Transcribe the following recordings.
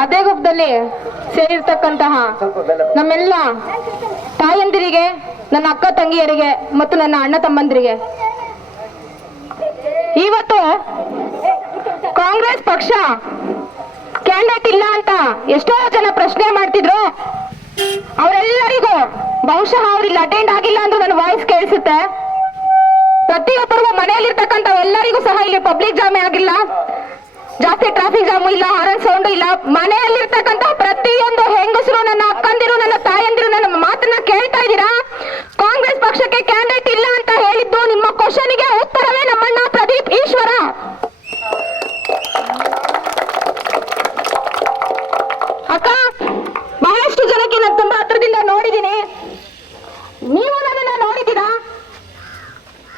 ಅದೇ ಗುಂಪದಲ್ಲಿ ಸೇರಿರ್ತಕ್ಕಂತಹ ನಮ್ಮೆಲ್ಲ ತಾಯಂದಿರಿಗೆ, ನನ್ನ ಅಕ್ಕ ತಂಗಿಯರಿಗೆ ಮತ್ತು ನನ್ನ ಅಣ್ಣ ತಮ್ಮಂದಿರಿಗೆ, ಇವತ್ತು ಕಾಂಗ್ರೆಸ್ ಪಕ್ಷ ಕ್ಯಾಂಡಿಡೇಟ್ ಇಲ್ಲ ಅಂತ ಎಷ್ಟೋ ಜನ ಪ್ರಶ್ನೆ ಮಾಡ್ತಿದ್ರು. ಅವರೆಲ್ಲರಿಗೂ ಬಹುಶಃ ಅವ್ರಿಲ್ಲ ಅಟೆಂಡ್ ಆಗಿಲ್ಲ ಅಂದ್ರೆ ನನ್ನ ವಾಯ್ಸ್ ಕೇಳಿಸುತ್ತೆ. ಪ್ರತಿಯೊಬ್ಬರಿಗೂ ಮನೆಯಲ್ಲಿರ್ತಕ್ಕಂಥ ಎಲ್ಲರಿಗೂ ಸಹ ಇಲ್ಲಿ ಪಬ್ಲಿಕ್ ಜಾಮೆ ಆಗಿಲ್ಲ, ಜಾಸ್ತಿ ಟ್ರಾಫಿಕ್ ಜಾಮು ಇಲ್ಲ, ಹಾರನ್ ಸೌಂಡ್ ಇಲ್ಲ. ಮನೆಯಲ್ಲಿರ್ತಕ್ಕಂಥ ಪ್ರತಿಯೊಂದು ಹೆಂಗಸರು, ನನ್ನ ಅಕ್ಕಂದಿರು, ನನ್ನ ತಾಯಂದಿರು ನನ್ನ ಮಾತನ್ನ ಕೇಳ್ತಾ ಇದ್ದೀರಾ. ಕಾಂಗ್ರೆಸ್ ಪಕ್ಷಕ್ಕೆ ಕ್ಯಾಂಡಿಡೇಟ್ ಇಲ್ಲ ಅಂತ ಹೇಳಿದ್ದು ನಿಮ್ಮ ಕ್ವಶನ್ಗೆ ಉತ್ತರವೇ ನಮ್ಮಣ್ಣ ಪ್ರದೀಪ್ ಈಶ್ವರ. ಅಕ್ಕ, ಬಹಳಷ್ಟು ಜನಕ್ಕೆ ನಾನು ತುಂಬಾ ಹತ್ರದಿಂದ ನೋಡಿದ್ದೀನಿ, ನೀವು ನನ್ನನ್ನ ನೋಡಿದ್ದೀರಾ.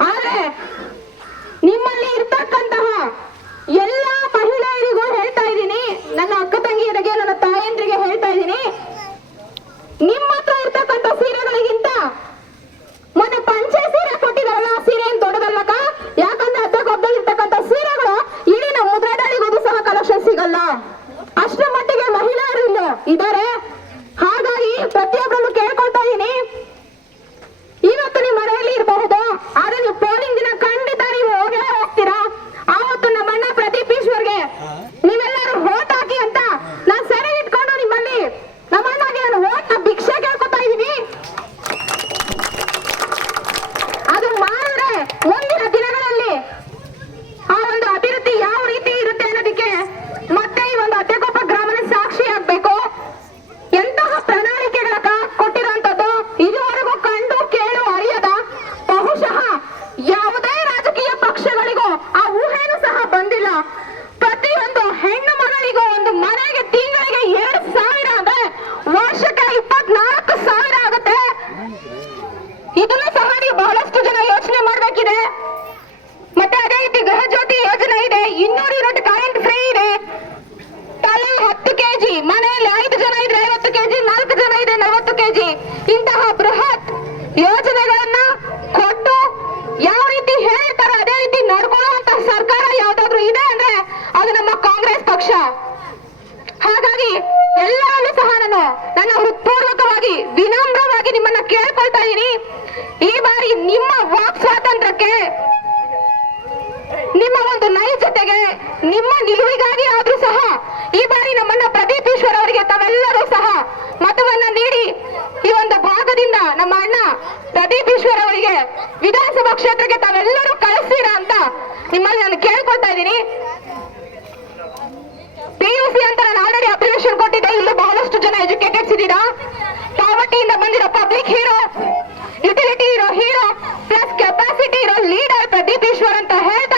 ಆದ್ರೆ ನಿಮ್ಮಲ್ಲಿ ಇರ್ತಕ್ಕಂತಹ ಎಲ್ಲ ಮಹಿಳೆಯರಿಗೂ ಹೇಳ್ತಾ ಇದ್ದೀನಿ, ನನ್ನ ಅಕ್ಕ ತಂಗಿಯರಿಗೆ, ನನ್ನ ತಾಯಂದ್ರಿಗೆ ಹೇಳ್ತಾ ಇದ್ದೀನಿ, ನಿಮ್ಮ ಹತ್ರ ಇರ್ತಕ್ಕಂಥ ಸೀರೆಗಳಿಗಿಂತ ಮೊನ್ನೆ ಪಂಚೆ ಸೀರೆ ಕೊಟ್ಟಿದಾರಲ್ಲ, ಸೀರೆ ಏನ್ ದೊಡ್ಡದಲ್ಲಕ್ಕ. ಯಾಕಂದ್ರೆ ಅದ್ದಗೊಬ್ಬದಲ್ಲಿ ಇರ್ತಕ್ಕಂಥ ಸೀರೆಗಳು ಇಡೀ ನಮ್ಮ ಮುದ್ರಾಡಳಿಗೂ ಸಹ ಕಲೆಕ್ಷನ್ ಸಿಗಲ್ಲ. ಅಷ್ಟರ ಮಟ್ಟಿಗೆ ಮಹಿಳೆಯರು ಇದ್ದಾರೆ. ಹಾಗಾಗಿ ಪ್ರತಿಯೊಬ್ಬರನ್ನು ಕೇಳ್ಕೊಳ್ತಾ ಇದ್ದೀನಿ, ಇವತ್ತು ನೀವು ಮನೆಯಲ್ಲಿ ಇರಬಹುದು, ಆದ್ರೆ ನೀವು ಪೋಲಿಂಗ್ ದಿನ ಖಂಡಿತ ನೀವು ಹೋಗೇ ಹೋಗ್ತೀರಾ. ಆವತ್ತು ನಮ್ಮಣ್ಣ ಪ್ರದೀಪ್ ಈಶ್ವರ್ಗೆ ನೀವೆಲ್ಲರೂ ವೋಟ್ ಹಾಕಿ ಅಂತ ನಾನು ಸೆರೆ ಇಟ್ಕೊಂಡು ನಿಮ್ಮಲ್ಲಿ ನಮ್ಮಣ್ಣಗೆ ನಾನು ವೋಟ್ ಭಿಕ್ಷೆ ಕೇಳ್ಕೊತಾ ಇದ್ದೀನಿ. ಅದು ಮಾಡಿದ್ರೆ ಮುಂದಿನ ದಿನಗಳಲ್ಲಿ ಆ ಒಂದು ಅಭಿವೃದ್ಧಿ ಯಾವ ರೀತಿ ಇರುತ್ತೆ ಅನ್ನೋದಕ್ಕೆ ಮತ್ತೆ ಈ ಒಂದು ಅದ್ದೆಕೊಪ್ಪ ಗ್ರಾಮದ ಸಾಕ್ಷಿ ಆಗ್ಬೇಕು. ಎಂತಹ ಪ್ರಣಾಳಿಕೆಗಳ ಕೊಟ್ಟಿರುವಂತದ್ದು ಇದುವರೆಗೂ ಕಂಡು ಕೇಳು ಅರಿಯದ, ಬಹುಶಃ ಯಾವುದೇ ರಾಜಕೀಯ ಪಕ್ಷಗಳಿಗೂ ಆ ಊಹೆನೂ ಸಹ ಬಂದಿಲ್ಲ. ಪ್ರತಿಯೊಂದು ಹೆಣ್ಣು ಮಗಳಿಗೂ ಒಂದು ಮನೆಗೆ ತಿಂಗಳಿಗೆ 2,000 ಅಂದ್ರೆ ವರ್ಷಕ್ಕೆ 24,000 ಆಗುತ್ತೆ. ಇದನ್ನು ಸಹ ನೀವು ಬಹಳಷ್ಟು ಜನ ಯೋಚನೆ ಮಾಡ್ಬೇಕಿದೆ. ಮತ್ತೆ ಅದೇ ರೀತಿ ಗೃಹ ಜ್ಯೋತಿ ಯೋಜನೆ ಇದೆ, 200 ಯೂನಿಟ್ ಕರೆಂಟ್ ಫ್ರೀ ಇದೆ, ತಲಾ 10 ಕೆಜಿ, ಮನೆಯಲ್ಲಿ 5 ಜನ ಇದ್ರೆ 50 ಕೆಜಿ, 4 ಜನ ಇದ್ರೆ 40 ಕೆಜಿ, ಇಂತಹ ಬೃಹತ್ ಯೋಜನೆಗಳನ್ನ ಕೊಟ್ಟು ಯಾವ ರೀತಿ ಹೇಳ್ತಾರೆ ಅದೇ ರೀತಿ ನಡ್ಕೊಳ್ಳುವಂತ ಸರ್ಕಾರ ಯಾವ್ದಾದ್ರು ಇದೆ ಅಂದ್ರೆ ಅದು ನಮ್ಮ ಕಾಂಗ್ರೆಸ್ ಪಕ್ಷ. ಹಾಗಾಗಿ ಎಲ್ಲರಲ್ಲೂ ಸಹ ನಾನು ನನ್ನ ಹೃತ್ಪೂರ್ವಕವಾಗಿ ವಿನಮ್ರವಾಗಿ ನಿಮ್ಮನ್ನ ಕೇಳ್ಕೊಳ್ತಾ ಇದ್ದೀನಿ, ಈ ಬಾರಿ ನಿಮ್ಮ ವಾಕ್ ಸ್ವಾತಂತ್ರ್ಯಕ್ಕೆ, ನಿಮ್ಮ ಒಂದು ನೈಜತೆಗೆ, ನಿಮ್ಮ ನಿಲುವಿಗಾಗಿ ಆದ್ರೂ ಸಹ ಈ ಬಾರಿ ನಮ್ಮನ್ನ ಪ್ರದೀಪ್ ಈಶ್ವರ್ ಅವರಿಗೆ ತಾವೆಲ್ಲರೂ ಸಹ ಮತವನ್ನ ನೀಡಿ ಈ ಒಂದು ಭಾಗದಿಂದ ನಮ್ಮ ಅಣ್ಣ ಪ್ರದೀಪ್ ಈಶ್ವರ್ ಅವರಿಗೆ ವಿಧಾನಸಭಾ ಕ್ಷೇತ್ರಕ್ಕೆ ತಾವೆಲ್ಲರೂ ಕಳಿಸ್ತೀರಾ ಅಂತ ನಿಮ್ಮಲ್ಲಿ ನಾನು ಕೇಳ್ಕೊಳ್ತಾ ಇದ್ದೀನಿ. PUC ಅಂತ ನಾನು ಆಲ್ರೆಡಿ ಅಪ್ಲಿಕೇಶನ್ ಕೊಟ್ಟಿದ್ದೆ. ಇಲ್ಲೂ ಬಹಳಷ್ಟು ಜನ ಎಜುಕೇಟೆಡ್ಸ್ ಇದ್ದೀರಾ. ಪಾವರ್ಟಿಯಿಂದ ಬಂದಿರೋ ಪಬ್ಲಿಕ್ ಹೀರೋ, ಯುಟಿಲಿಟಿ ಇರೋ ಹೀರೋ ಪ್ಲಸ್ ಕೆಪಾಸಿಟಿ ಇರೋ ಲೀಡರ್ ಪ್ರದೀಪ್ ಈಶ್ವರ್ ಅಂತ ಹೇಳ್ತಾ